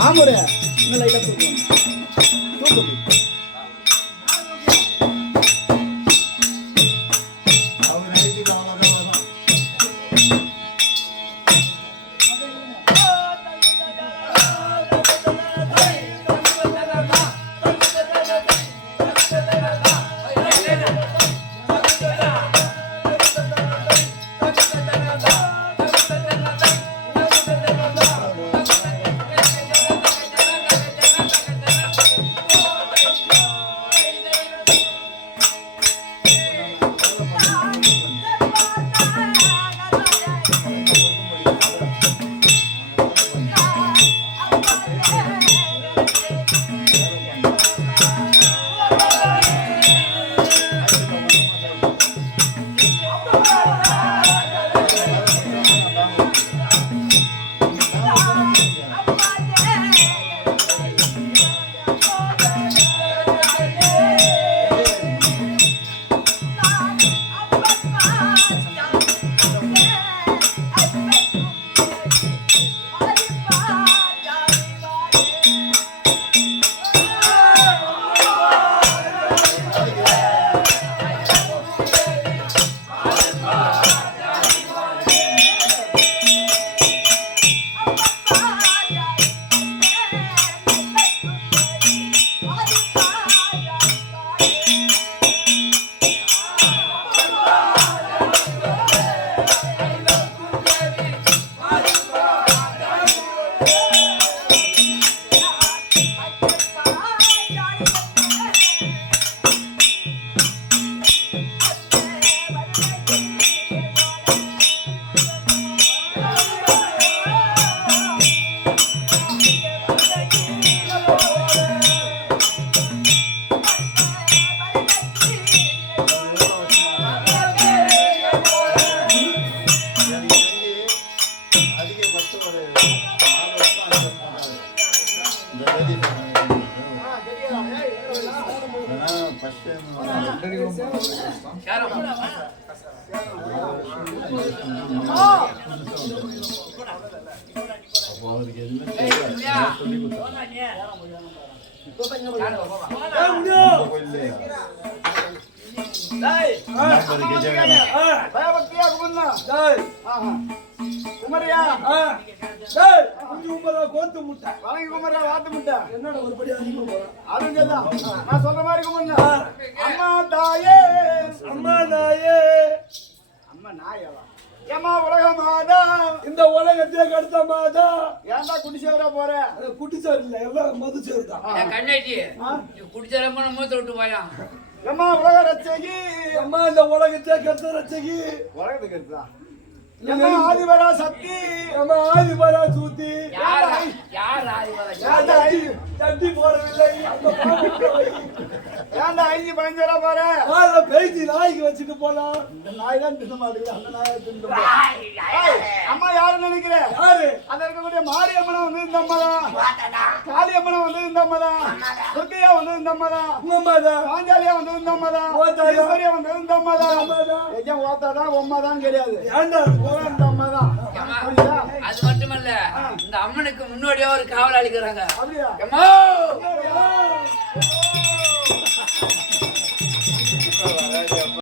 ஆமாடே இன்னும் லைட்டா தூக்குவோம் தூக்கு குமரியா கோத்து முட்டை வணங்கி குமரியா வாத்து முட்டை என்னோட ஒருபடி அதிகமா நான் சொல்ற மாதிரி குமரியா அம்மா தாயே அம்மா நாயே அம்மா நாயவா ஏமா உலக மாதா இந்த உலகத்தை கடுத்த மாதா ஏன்டா குடிச்சவரா போற குடிச்சவர் இல்ல எல்லாம் மது சேருதான் கண்ணாச்சி குடிச்சவர போன மூத்த விட்டு போயா ஏமா உலக ரட்சகி அம்மா இந்த உலகத்தை கடுத்த ரட்சகி உலகத்தை கடுத்தா ஏமா ஆதிவரா சக்தி ஏமா ஆதிவரா சூத்தி யார் ஆதிவரா சக்தி போறவில்லை அந்த பாவத்தை ஏன்டா ஐந்து பயஞ்சரா போற ஆள பேசி நாய்க்கு வச்சிட்டு போலாம் இந்த நாய் தான் தின்ன மாட்டேங்குது அந்த நாயை தின்னு அம்மா யாரு நினைக்கிற யாரு அத இருக்கக்கூடிய மாரியம்மனா வந்து இந்த அம்மா தான் காளியம்மனா வந்து இந்த அம்மா தான் துர்க்கையா வந்து இந்த அம்மா தான் உங்க அம்மா தான் பாஞ்சாலியா வந்து இந்த அம்மா தான் ஈஸ்வரியா வந்து இந்த அம்மா தான் எஜம் ஓத்தாதான் அம்மா தான் கிடையாது ஏன்டா இந்த அம்மா தான் அது மட்டுமல்ல இந்த அம்மனுக்கு முன்னோடியா ஒரு காவல் அளிக்கிறாங்க அப்படியா அம்மா